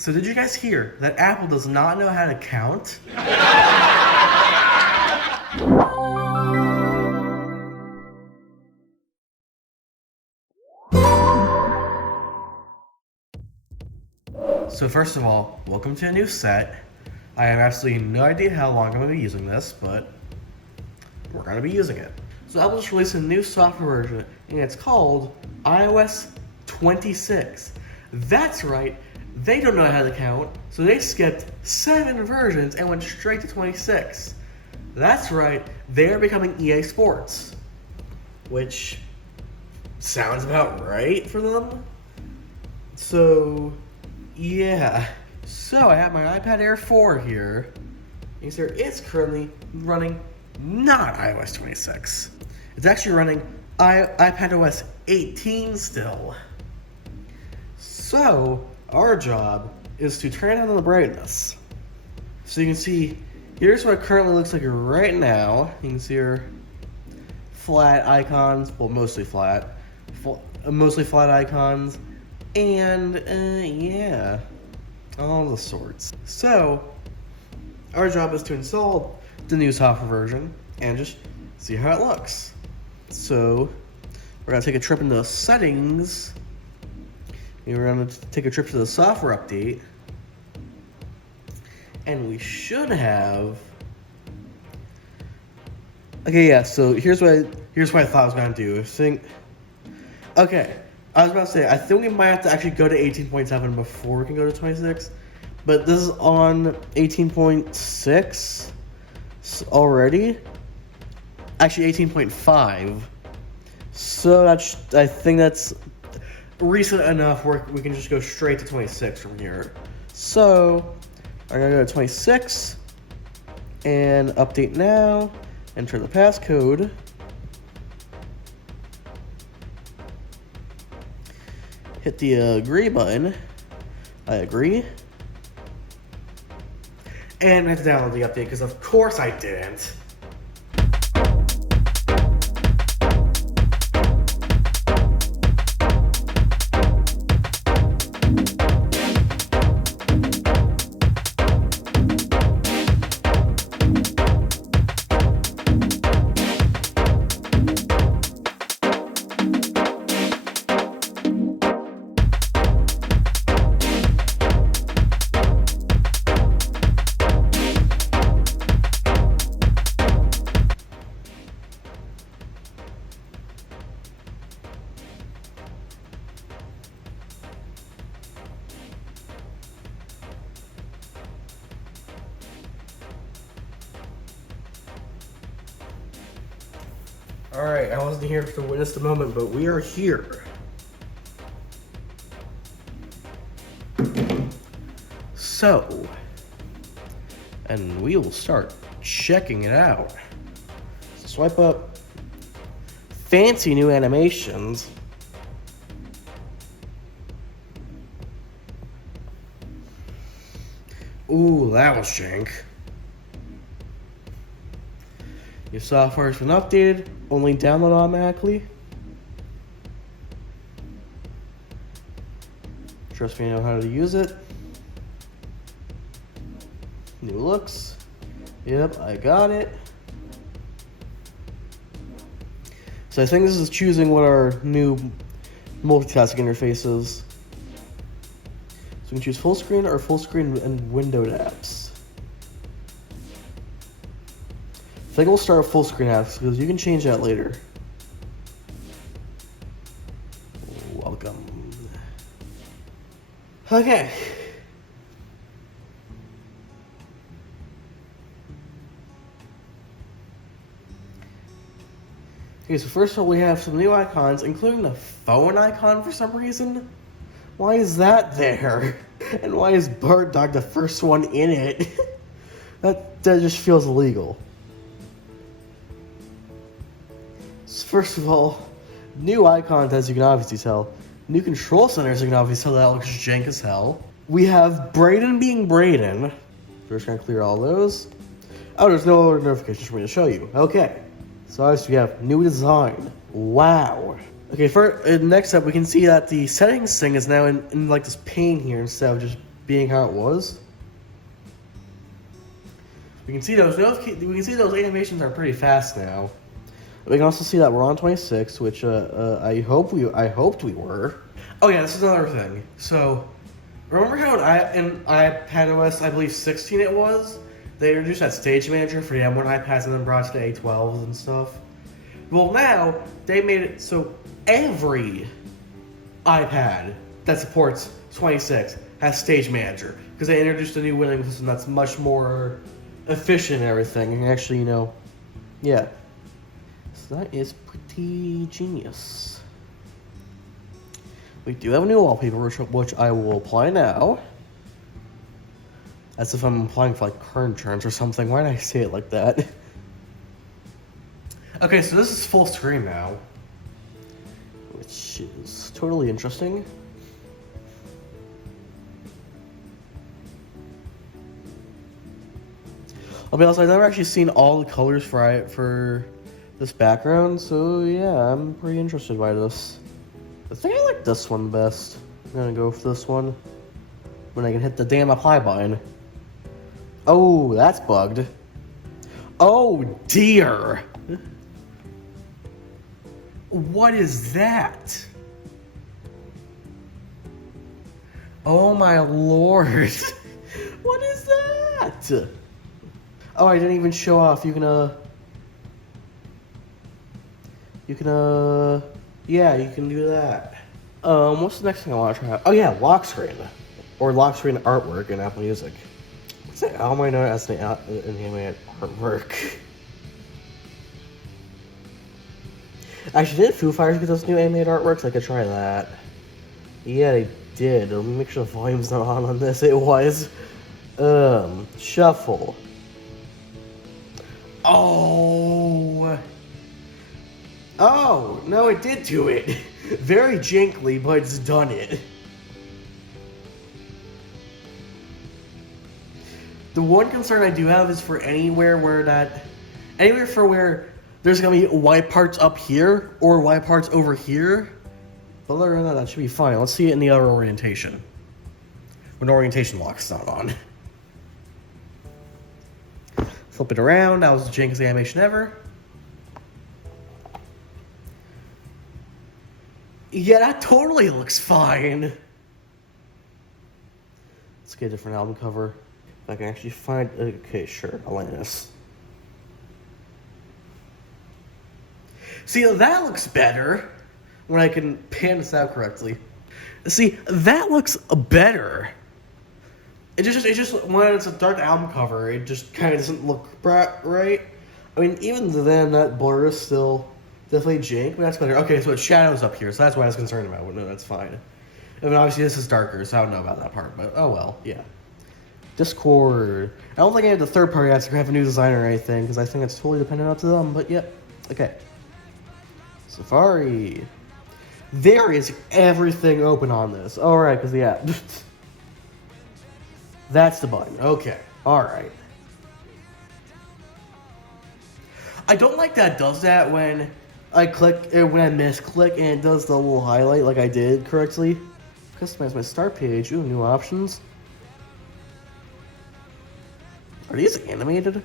So did you guys hear that Apple does not know how to count? So first of all, welcome to a new set. I have absolutely no idea how long I'm going to be using this, but we're going to be using it. So Apple just released a new software version, and it's called iOS 26. That's right, they don't know how to count, so they skipped 7 versions and went straight to 26. That's right, they're becoming EA Sports, which sounds about right for them. So, yeah. So I have my iPad Air 4 here. You see, it's currently running not iOS 26. It's actually running iPadOS 18 still. So, our job is to turn down the brightness. So you can see, here's what it currently looks like right now. You can see your flat icons, well, mostly flat icons, and yeah, all the sorts. So, our job is to install the new software version and just see how it looks. So, we're gonna take a trip into settings. We're gonna take a trip to the software update, and we should have. Okay, yeah. So here's what I thought I was gonna do. Okay, I was about to say I think we might have to actually go to 18.7 before we can go to 26, but this is on 18.6 already. Actually, 18.5. So I think that's recent enough where we can just go straight to 26 from here. So I'm gonna go to 26 and update now, enter the passcode, hit the agree button, I agree, and I have to download the update because of course I didn't. Alright, I wasn't here to witness the moment, but we are here. So, and we will start checking it out. Swipe up. Fancy new animations. Ooh, that was jank. Your software has been updated, only download automatically. Trust me, I know how to use it. New looks. Yep, I got it. So I think this is choosing what our new multitasking interface is. So we can choose full screen or full screen and windowed apps. I think we'll start with full screen apps because you can change that later. Welcome. Okay. Okay, so first of all, we have some new icons, including the phone icon for some reason. Why is that there? And why is Bird Dog the first one in it? that just feels illegal. First of all, new icons, as you can obviously tell. New control centers, as you can obviously tell, that looks jank as hell. We have Brayden being Brayden. We're just gonna clear all those. Oh, there's no other notifications for me to show you. Okay. So obviously we have new design. Wow. Okay, next up we can see that the settings thing is now in like this pane here instead of just being how it was. We can see those animations are pretty fast now. We can also see that we're on 26, which I hoped we were. Oh yeah, this is another thing. So, remember how in iPadOS, I believe 16 it was, they introduced that Stage Manager for the M1 iPads and then brought it to the A12s and stuff? Well, now, they made it so every iPad that supports 26 has Stage Manager, because they introduced a new winning system that's much more efficient and everything, and actually, yeah. So that is pretty genius. We do have a new wallpaper, which I will apply now. As if I'm applying for like car insurance or something. Why did I say it like that? Okay, so this is full screen now, which is totally interesting. I'll be honest, I've never actually seen all the colors for this background, so yeah, I'm pretty interested by this. I think I like this one best. I'm gonna go for this one when I can hit the damn apply button. Oh, that's bugged. Oh dear! What is that? Oh my lord! What is that? Oh, I didn't even show off. Yeah, you can do that. What's the next thing I want to try out? Oh yeah, lock screen. Or lock screen artwork in Apple Music. What's that? How am I known as the animated artwork? Actually, did Foo Fighters get those new animated artworks? I could try that. Yeah, they did. Let me make sure the volume's not on this. It was. Shuffle. Oh! Oh, no, it did do it. Very jankly, but it's done it. The one concern I do have is for anywhere where there's gonna be white parts up here or white parts over here. But other than that should be fine. Let's see it in the other orientation. When orientation lock's not on. Flip it around. That was the jankiest animation ever. Yeah, that totally looks fine. Let's get a different album cover. If I can actually find... Okay, sure. Alanis. See, that looks better. When I can pan this out correctly. See, that looks better. It just when it's a dark album cover, it just kind of doesn't look right. I mean, even then, that blur is still definitely jank, but that's better. Okay, so it's shadows up here, so that's what I was concerned about. But no, that's fine. I mean, obviously this is darker, so I don't know about that part, but oh well, yeah. Discord. I don't think I have the third-party apps to have a new designer or anything, because I think it's totally dependent up to them, but yep. Okay. Safari. There is everything open on this. Alright, because yeah. That's the button. Okay. Alright. I don't like that it does that when I click, when I misclick and it does the little highlight like I did correctly. Customize my start page. Ooh, new options. Are these animated?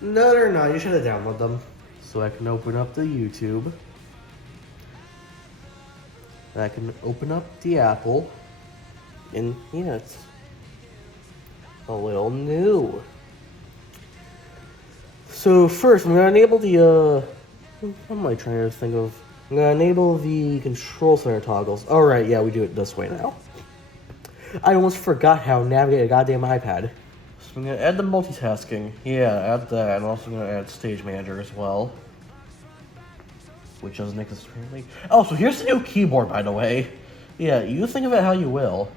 No, they're not. You should have downloaded them. So I can open up the YouTube. And I can open up the Apple. And yeah, it's a little new. So first, I'm going to enable the, what am I trying to think of? I'm going to enable the control center toggles. Alright, yeah, we do it this way now. I almost forgot how to navigate a goddamn iPad. So I'm going to add the multitasking. Yeah, add that. I'm also going to add Stage Manager as well. Which doesn't make this apparently. Oh, so here's the new keyboard, by the way. Yeah, you think of it how you will.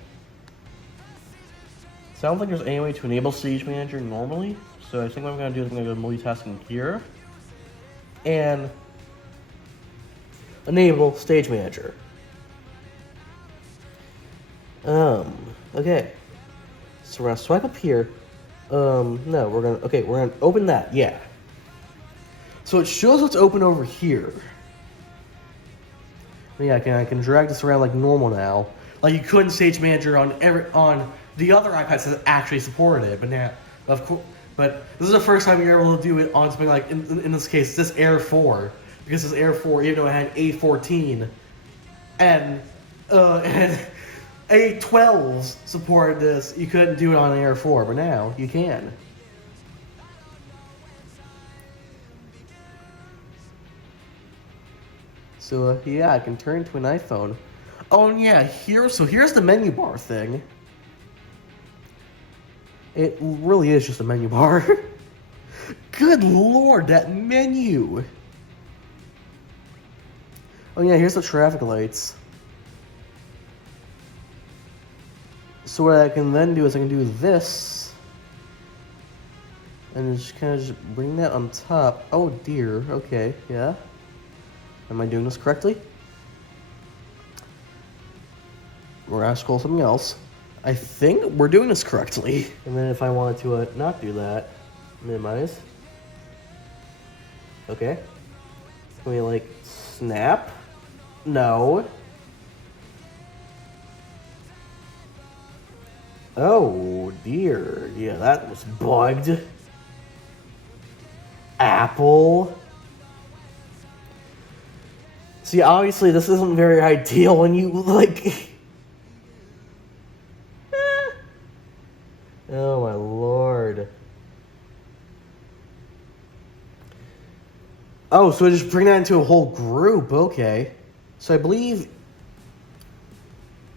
So I don't think there's any way to enable Stage Manager normally. So I think what I'm going to do is I'm going to go multitasking here. And enable Stage Manager. Okay. So we're going to swipe up here. No, we're going to open that, yeah. So it shows what's open over here. But yeah, I can drag this around like normal now. Like you couldn't Stage Manager on the other iPads that actually supported it, but now, of course, but this is the first time you're able to do it on something like in this case this Air 4, because this Air 4, even though it had A14 and and A12s supported this, you couldn't do it on Air 4, but now you can. So yeah, I can turn into an iPhone. Oh and yeah, here's the menu bar thing. It really is just a menu bar. Good lord, that menu! Oh yeah, here's the traffic lights. So what I can then do is I can do this. And just kind of just bring that on top. Oh dear, okay, yeah. Am I doing this correctly? We're gonna scroll something else. I think we're doing this correctly. And then if I wanted to not do that, minimize. Okay. Can we like snap? No. Oh dear. Yeah, that was bugged. Apple. See, obviously this isn't very ideal when you like... Oh my lord. Oh, so just bring that into a whole group, okay. So I believe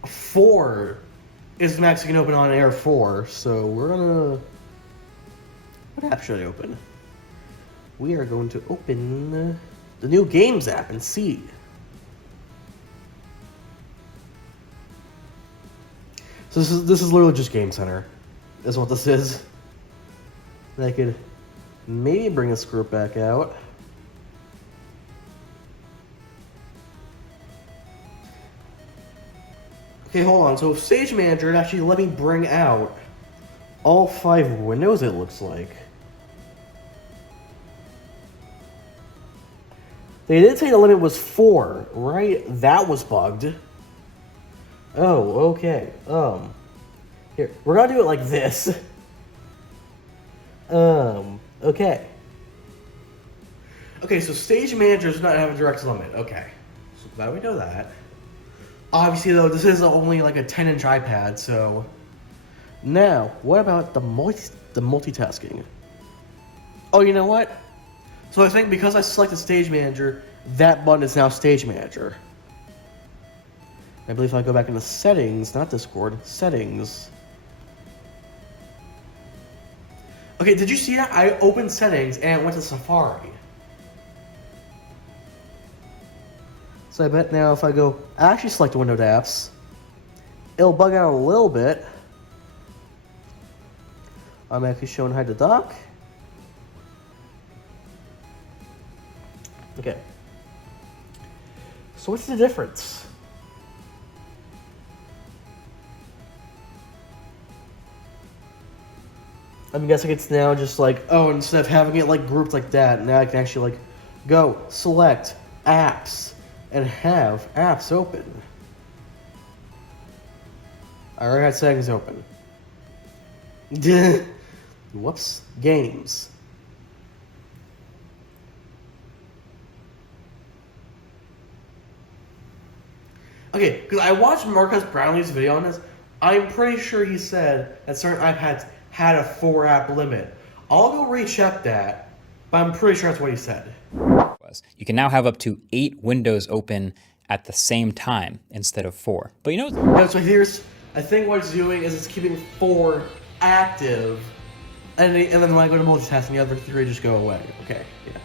4 is the max you can open on Air 4, so we're gonna... What app should I open? We are going to open the new Games app and see. So this is literally just Game Center. Is what this is. I could maybe bring this group back out. Okay, hold on. So Stage Manager, it actually let me bring out all 5 windows, it looks like. They did say the limit was 4, right? That was bugged. Oh, okay. Here, we're gonna do it like this. Okay. Okay, so Stage Manager does not have a direct limit. Okay. So glad we know that. Obviously, though, this is only like a 10-inch iPad, so... Now, what about the multitasking? Oh, you know what? So I think because I selected Stage Manager, that button is now Stage Manager. I believe if I go back into Settings, not Discord, Settings... Okay, did you see that? I opened Settings and it went to Safari. So I bet now if I go actually select Windowed Apps, it'll bug out a little bit. I'm actually showing hide the dock. Okay. So what's the difference? I'm guessing it's now just like, oh, instead of having it like grouped like that, now I can actually like go select apps and have apps open. I already had settings open. Whoops. Games. Okay, because I watched Marcus Brownlee's video on this. I'm pretty sure he said that certain iPads had a 4-app limit. I'll go recheck that, but I'm pretty sure that's what he said. You can now have up to 8 windows open at the same time instead of 4. But you know... No, so here's... I think what it's doing is it's keeping 4 active, and then when I go to multitasking, the other 3 just go away. Okay, yeah.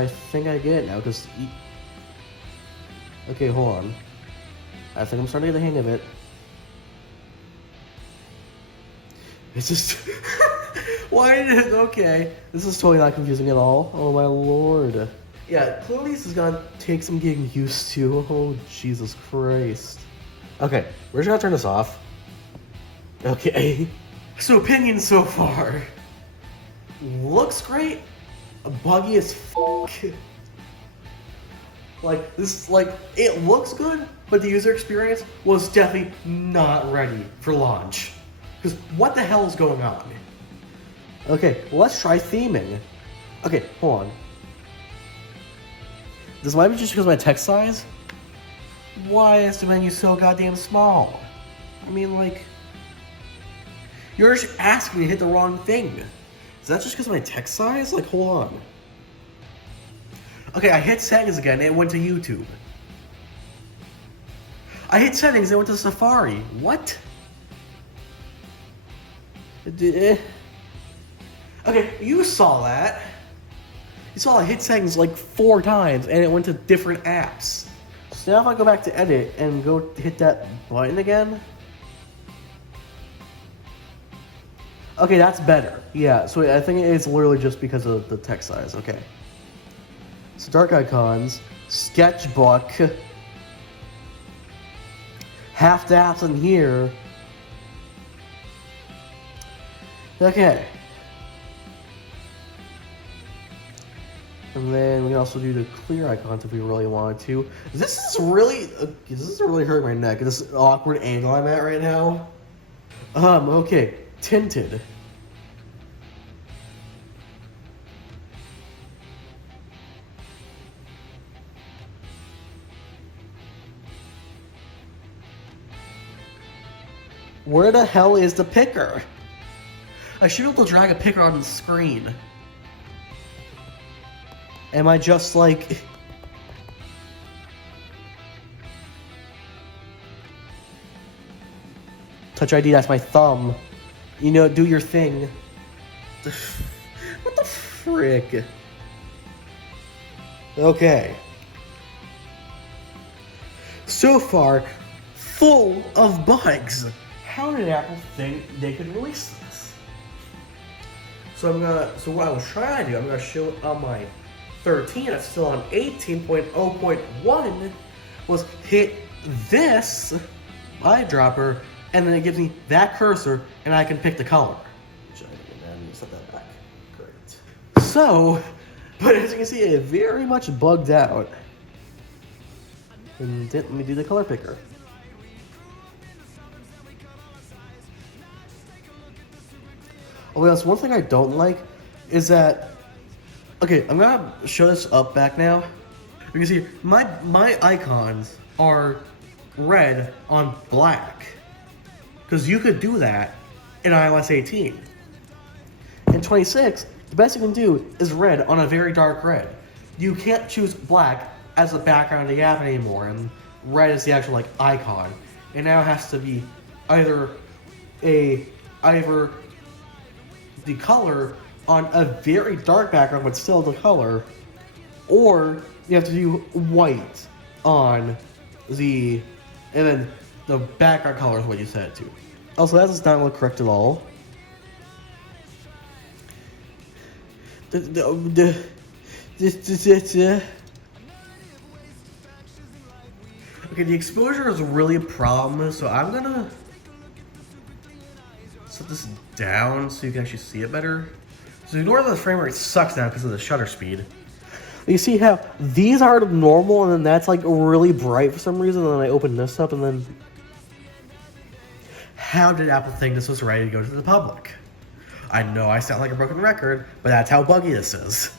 I think I get it now, because... Okay, hold on. I think I'm starting to get the hang of it. It's just... Why did it... Okay. This is totally not confusing at all. Oh my lord. Yeah, clearly this is gonna take some getting used to. Oh, Jesus Christ. Okay, we're just gonna turn this off. Okay. So opinions so far. Looks great. Buggy as fuck. Like this, like it looks good, but the user experience was definitely not ready for launch. Because what the hell is going on? Okay, let's try theming. Okay, hold on. This might be just because of my text size. Why is the menu so goddamn small? I mean, like, you're just asking me to hit the wrong thing. Is that just because of my text size? Like, hold on. Okay, I hit settings again and it went to YouTube. I hit settings and it went to Safari. What? Okay, you saw that. You saw I hit settings like 4 times and it went to different apps. So now if I go back to edit and go hit that button again. Okay, that's better. Yeah, so I think it's literally just because of the text size. Okay. So dark icons, sketchbook, half the apps in here. Okay. And then we can also do the clear icons if we really wanted to. This is really hurting my neck. This awkward angle I'm at right now. Okay. Tinted. Where the hell is the picker? I should be able to drag a picker on the screen. Am I just like... Touch ID, that's my thumb. You know, do your thing. What the frick? Okay. So far, full of bugs. How did Apple think they could release this? So what I was trying to do, I'm gonna show it on my 13, it's still on 18.0.1, was hit this eyedropper, and then it gives me that cursor, and I can pick the color. And set that back. Great. So, but as you can see, it very much bugged out. And didn't let me do the color picker. Oh, yes, one thing I don't like is that... Okay, I'm gonna show this up back now. You can see my icons are red on black. Because you could do that in iOS 18. In 26, the best you can do is red on a very dark red. You can't choose black as the background of the app anymore, and red is the actual like icon. It now has to be either the color on a very dark background but still the color, or you have to do white on and then the background color is what you set it to. Also, that does not look correct at all. Okay, the exposure is really a problem, so I'm gonna set this down so you can actually see it better. So ignore the frame rate sucks now because of the shutter speed. You see how these are normal and then that's like really bright for some reason, and then I open this up and then... How did Apple think this was ready to go to the public? I know I sound like a broken record, but that's how buggy this is.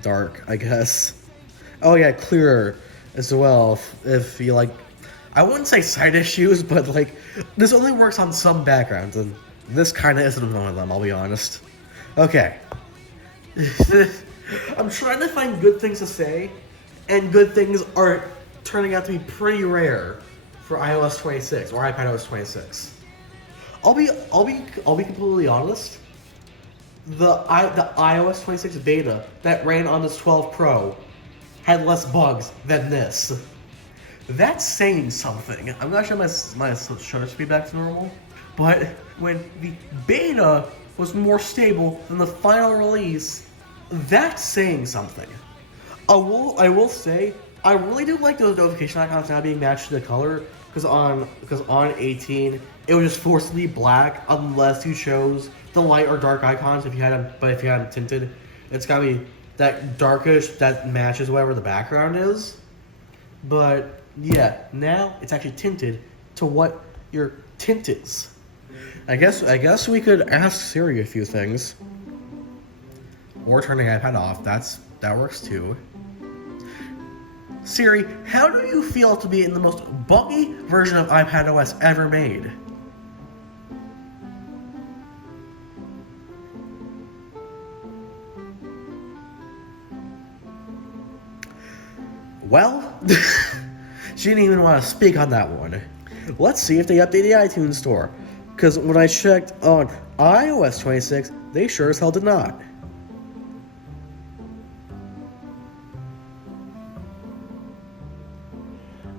Dark, I guess. Oh yeah, clearer as well if you like... I wouldn't say side issues, but like, this only works on some backgrounds, and this kind of isn't one of them, I'll be honest. Okay. I'm trying to find good things to say, and good things are turning out to be pretty rare for iOS 26 or iPadOS 26. I'll be completely honest. The iOS 26 beta that ran on this 12 Pro had less bugs than this. That's saying something. I'm not sure my shutter speed back to normal, but when the beta was more stable than the final release, that's saying something. I will say, I really do like those notification icons now being matched to the color, because on 18 it was just forced to be black unless you chose the light or dark icons. If you had them tinted, it's gotta be that darkish that matches whatever the background is. But yeah, now it's actually tinted to what your tint is. I guess we could ask Siri a few things. Or turn the iPad off. That works too. Siri, how do you feel to be in the most buggy version of iPadOS ever made? Well, she didn't even want to speak on that one. Let's see if they update the iTunes store. Because when I checked on iOS 26, they sure as hell did not.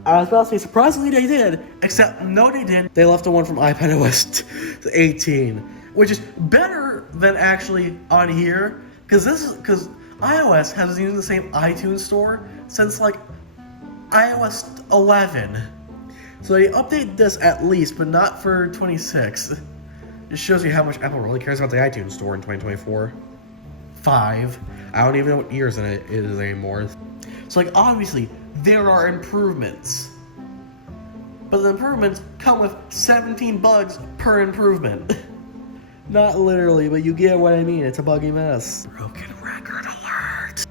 I was about to say, surprisingly they did, except no they didn't. They left the one from iPadOS 18, which is better than actually on here, because iOS has been using the same iTunes store since like iOS 11. So they update this at least, but not for 26. It shows you how much Apple really cares about the iTunes store in 2024. 5. I don't even know what years it is anymore. So like obviously there are improvements. But the improvements come with 17 bugs per improvement. Not literally, but you get what I mean. It's a buggy mess. Broken record alert.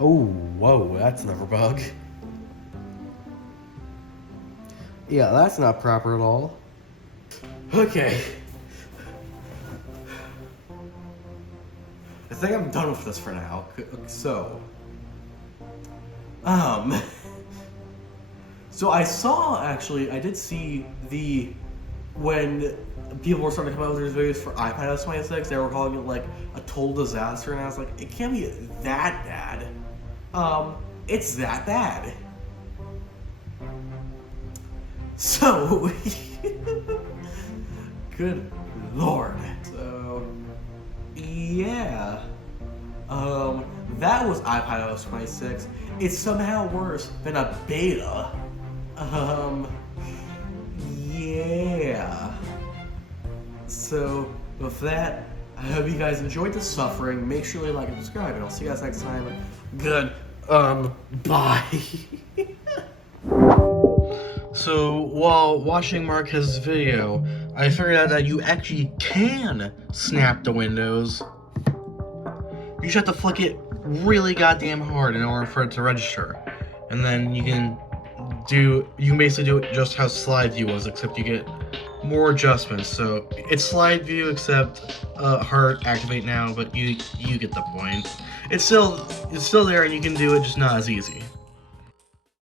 Oh, whoa, that's another bug. Yeah, that's not proper at all. Okay. I think I'm done with this for now. So I saw, actually, I did see when people were starting to come out with these videos for iPadOS 26, they were calling it like a total disaster, and I was like, it can't be that bad. It's that bad. So, good lord. So, yeah. That was iPadOS 26. It's somehow worse than a beta. Yeah. So, with that, I hope you guys enjoyed the suffering. Make sure you like and subscribe, and I'll see you guys next time. Good. Bye. So, while watching Marquez's video, I figured out that you actually can snap the windows. You just have to flick it really goddamn hard in order for it to register. And then you can basically do it just how slide view was, except you get more adjustments. So it's slide view except hard activate now, but you get the point. It's still there and you can do it, just not as easy.